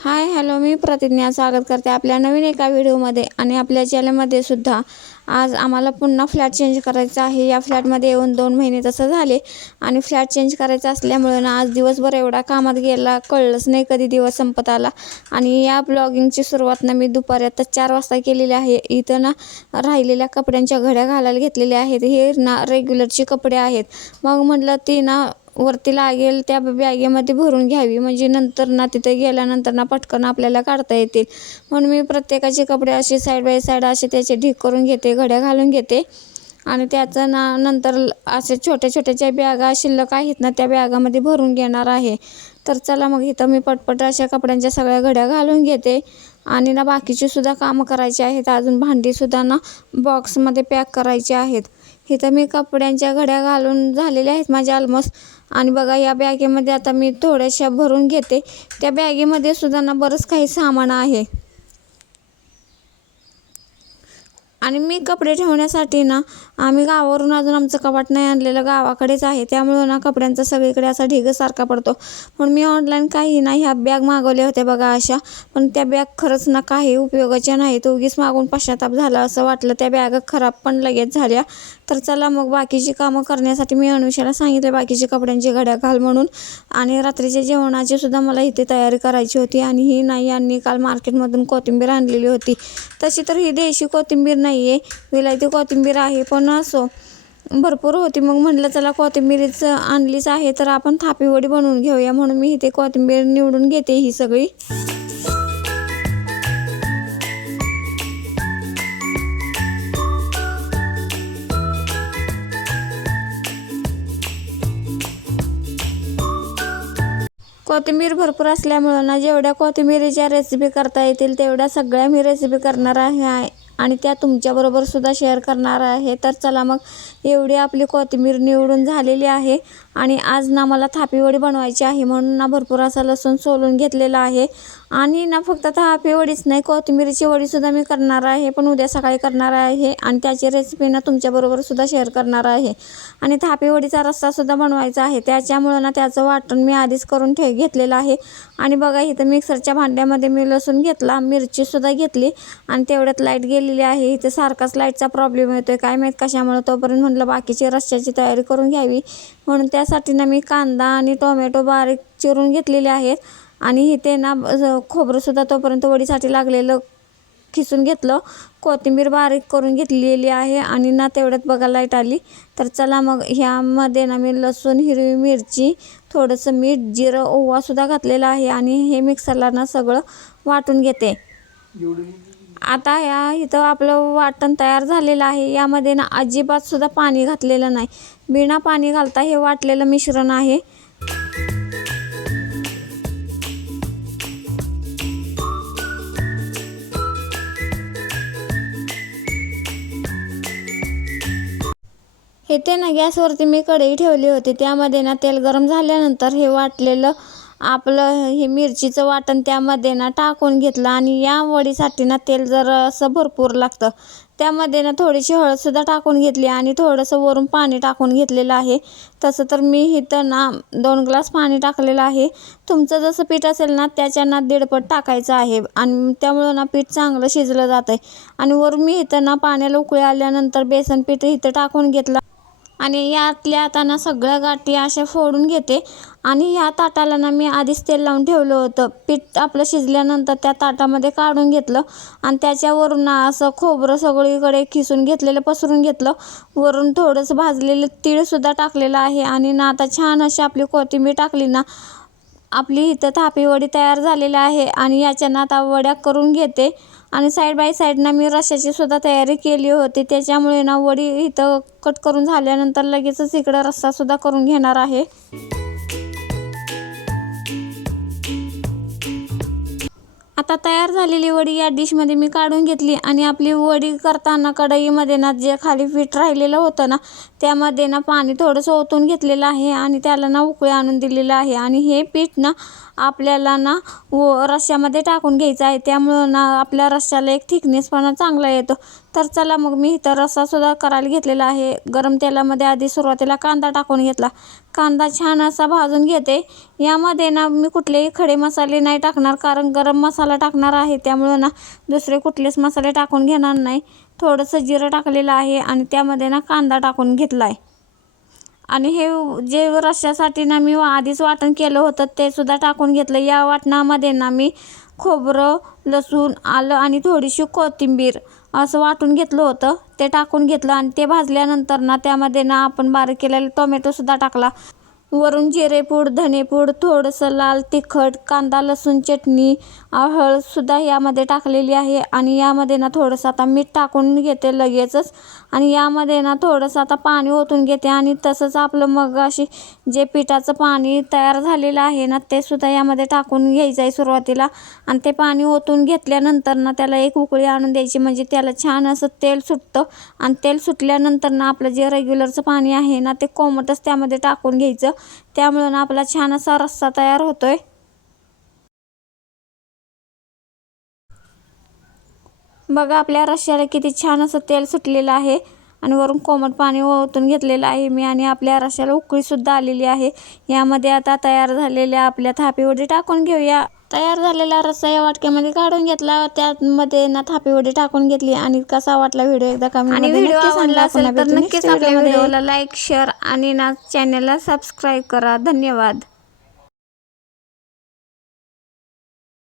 Hi hello, मी प्रतिज्ञा स्वागत करते आपल्या नवीन एका व्हिडिओमध्ये. आणि आपल्या चॅनलमध्ये सुद्धा आज आम्हाला पुन्हा फ्लॅट चेंज करायचा आहे. या फ्लॅटमध्ये येऊन 2 महिने तसं झाले आणि फ्लॅट चेंज करायचा असल्यामुळे ना आज दिवसभर एवढा कामात गेला, कळलंच नाही कधी दिवस संपत आला. आणि या ब्लॉगिंगची सुरुवात ना मी दुपारी आता 4 वाजता केलेली आहे. इथं ना राहिलेल्या कपड्यांच्या घड्या घालायला घेतलेल्या आहेत. हे ना रेग्युलरचे कपडे आहेत. मग म्हटलं ती ना वरती लागेल त्या बॅगेमध्ये भरून घ्यावी, म्हणजे नंतर ना तिथे गेल्यानंतर ना पटकन आपल्याला काढता येतील. म्हणून मी प्रत्येकाचे कपडे असे साईड बाय साईड असे त्याचे ढीग करून घेते, घड्या घालून घेते. आणि त्याचं ना नंतर असे छोट्या छोट्या ज्या बॅगा शिल्लक आहेत ना त्या बॅगामध्ये भरून घेणार आहे. तर चला मग इथं मी पटपट अशा कपड्यांच्या सगळ्या घड्या घालून घेते. आणि ना बाकीची सुद्धा कामं करायची आहेत. अजून भांडीसुद्धा ना बॉक्समध्ये पॅक करायची आहेत. इथं मी कपड्यांच्या घड्या घालून झालेल्या आहेत माझ्या ऑलमोस्ट. आणि बघा या बॅगेमध्ये आता मी थोड्याशा भरून घेते. त्या बॅगेमध्ये सुद्धा ना बरंच काही सामान आहे. आणि मी कपडे ठेवण्यासाठी ना आम्ही गावावरून अजून आमचं कपाट नाही आणलेलं, गावाकडेच आहे. त्यामुळं ना कपड्यांचा सगळीकडे असा ढिगसारखा पडतो. पण मी ऑनलाईन काही नाही ह्या बॅग मागवल्या होत्या बघा अशा. पण त्या बॅग खरंच ना काही उपयोगाच्या नाहीत. उगीच मागून पश्चाताप झाला असं वाटलं. त्या बॅग खराब पण लगेच झाल्या. तर चला मग बाकीची कामं करण्यासाठी मी अनुषाला सांगितले बाकीची कपड्यांची घड्या घाल म्हणून. आणि रात्रीच्या जेवणाची सुद्धा मला इथे तयारी करायची होती. आणि ही नाही यांनी काल मार्केटमधून कोथिंबीर आणलेली होती. तशी तर ही देशी कोथिंबीर नाही आहे, विलायती कोथिंबीर आहे. पण असो भरपूर होती. मग म्हटलं चला कोथिंबीरच आणलीच आहे तर आपण थापी वडी बनवून घेऊया. म्हणून मी इथे कोथिंबीर निवडून घेते ही सगळी. कोथिंबीर भरपूर असल्यामुळं ना जेवढ्या कोथिंबीरीच्या रेसिपी करता येतील तेवढ्या सगळ्या मी रेसिपी करणार आहे. आणि त्या तुमच्याबरोबर सुद्धा शेअर करणार आहे. तर चला मग एवढी आपली कोथिंबीर निवडून झालेली आहे. आणि आज ना मला थापी वडी बनवायची आहे म्हणून ना भरपूर असा लसूण सोलून घेतलेला आहे. आणि ना फक्त थापी वडीच नाही, कोथिंबीरची वडीसुद्धा मी करणार आहे, पण उद्या सकाळी करणार आहे. आणि त्याची रेसिपी ना तुमच्याबरोबर सुद्धा शेअर करणार आहे. आणि थापी वडीचा रस्सासुद्धा बनवायचा आहे. त्याच्यामुळं ना त्याचं वाटण मी आधीच करून घेतलेलं आहे. आणि बघा इथं मिक्सरच्या भांड्यामध्ये मी लसूण घेतला, मिरचीसुद्धा घेतली. आणि तेवढ्यात लाईट गेलेली आहे. इथे सारखाच लाईटचा प्रॉब्लेम येतोय काय माहीत कशामुळे. तोपर्यंत म्हटलं बाकीची रश्श्याची तयारी करून घ्यावी. म्हणून त्यासाठी ना मी कांदा आणि टोमॅटो बारीक चिरून घेतलेले आहेत. आणि इथे ना खोबरंसुद्धा तोपर्यंत वडीसाठी लागलेलं खिसून घेतलं. कोथिंबीर बारीक करून घेतलेली आहे. आणि ना तेवढ्यात बघा लाईट आली. तर चला मग ह्यामध्ये ना मी लसूण, हिरवी मिरची, थोडंसं मीठ, जिरं, ओवासुद्धा घातलेलं आहे. आणि हे मिक्सरला ना सगळं वाटून घेते. आता इथं आपलं वाटण तयार झालेलं आहे. यामध्ये ना अजिबात सुद्धा पाणी घातलेलं नाही, बिना पाणी घालता हे वाटलेलं मिश्रण आहे. इथे ना गॅसवरती मी कढई ठेवली होती. त्यामध्ये ना तेल गरम झाल्यानंतर हे वाटलेलं आपलं हे मिरचीचं वाटण त्यामध्ये ना टाकून घेतलं. आणि या वडीसाठी ना तेल जरा असं भरपूर लागतं. त्यामध्ये ना थोडीशी हळदसुद्धा टाकून घेतली. आणि थोडंसं वरून पाणी टाकून घेतलेलं आहे. तसं तर मी इथं ना 2 ग्लास पाणी टाकलेलं आहे. तुमचं जसं पीठ असेल ना त्याच्या ना 1.5 टाकायचं आहे. आणि त्यामुळं ना पीठ चांगलं शिजलं जातं आहे. आणि वरून मी इथं ना पाण्याला उकळी आल्यानंतर बेसन पीठ इथं टाकून घेतलं. आणि यातल्या आता ना सगळ्या गाठी अशा फोडून घेते. आणि ह्या ताटाला ना मी आधीच तेल लावून ठेवलं होतं. पीठ आपलं शिजल्यानंतर त्या ताटामध्ये काढून घेतलं. आणि त्याच्यावरून ना असं खोबरं सगळीकडे खिसून घेतलेलं पसरून घेतलं. वरून थोडंसं भाजलेलं तीळसुद्धा टाकलेलं आहे. आणि ना आता छान अशी आपली कोथिंबीर टाकली ना आपली इथं थापी वडी तयार झालेली आहे. आणि याच्या आता वड्या करून घेते. आणि साईड बाय साईडनं मी रश्श्याची सुद्धा तयारी केली होती. त्याच्यामुळे ना वडी इथं कट करून झाल्यानंतर लगेचच इकडं रस्सासुद्धा करून घेणार आहे. आता तयार झालेली वडी या डिशमध्ये मी काढून घेतली. आणि आपली वडी करताना कढईमध्ये ना जे खाली पीठ राहिलेलं होतं ना त्यामध्ये ना पाणी थोडंसं ओतून घेतलेलं आहे. आणि त्याला ना उकळी आणून दिलेलं आहे. आणि हे पीठ ना आपल्याला ना रश्श्यामध्ये टाकून घ्यायचं आहे. त्यामुळं ना आपल्या रश्श्याला एक थिकनेसपणा चांगला येतो. तर चला मग मी इथं रस्सासुद्धा करायला घेतलेला आहे. गरम तेलामध्ये आधी सुरुवातीला कांदा टाकून घेतला. कांदा छान असा भाजून घेते. यामध्ये ना मी कुठलेही खडे मसाले नाही टाकणार, कारण गरम मसाला टाकणार आहे, त्यामुळं ना दुसरे कुठलेच मसाले टाकून घेणार नाही. थोडंसं जिरं टाकलेलं आहे आणि त्यामध्ये ना कांदा टाकून घेतला आहे. आणि हे जे रश्श्यासाठी ना मी आधीच वाटण केलं होतं ते सुद्धा टाकून घेतलं. या वाटणामध्ये ना मी खोबरं, लसूण, आलं आणि थोडीशी कोथिंबीर असं वाटून घेतलं होतं, ते टाकून घेतलं आणि ते भाजल्यानंतर ना त्यामध्ये ना आपण बारीक केलेला टोमॅटोसुद्धा टाकला. वरून जिरेपूड, धनेपूड, थोडंसं लाल तिखट, कांदा लसूण चटणी, हळदसुद्धा यामध्ये टाकलेली आहे. आणि यामध्ये ना थोडंसं आता मीठ टाकून घेते लगेचच. आणि यामध्ये ना थोडंसं आता पाणी ओतून घेते आणि तसंच आपलं मग अशी जे पिठाचं पाणी तयार झालेलं आहे ना ते सुद्धा यामध्ये टाकून घ्यायचं आहे सुरुवातीला. आणि ते पाणी ओतून घेतल्यानंतर ना त्याला एक उकळी आणून द्यायची, म्हणजे त्याला छान असं तेल सुटतं. आणि तेल सुटल्यानंतर ना आपलं जे रेग्युलरचं पाणी आहे ना ते कोमटच त्यामध्ये टाकून घ्यायचं. त्यामुळं ना आपला छान असा रस्सा तयार होतोय. बघा आपल्या रश्श्याला किती छान असं तेल सुटलेलं आहे आणि वरून कोमट पाणी ओतून घेतलेलं आहे मी. आणि आपल्या रश्श्याला उकळीसुद्धा आलेली आहे. यामध्ये आता तयार झालेल्या आपल्या थापीवडी टाकून घेऊया. तयार झालेला रस्सा या वाटक्यामध्ये काढून घेतला. त्यामध्ये ना थापीवडी टाकून घेतली. आणि कसा वाटला व्हिडिओ एकदा कमेंटमध्ये नक्की सांगा. तर नक्कीच आपल्या व्हिडिओला लाईक, शेअर आणि ना चॅनलला सबस्क्राईब करा. धन्यवाद.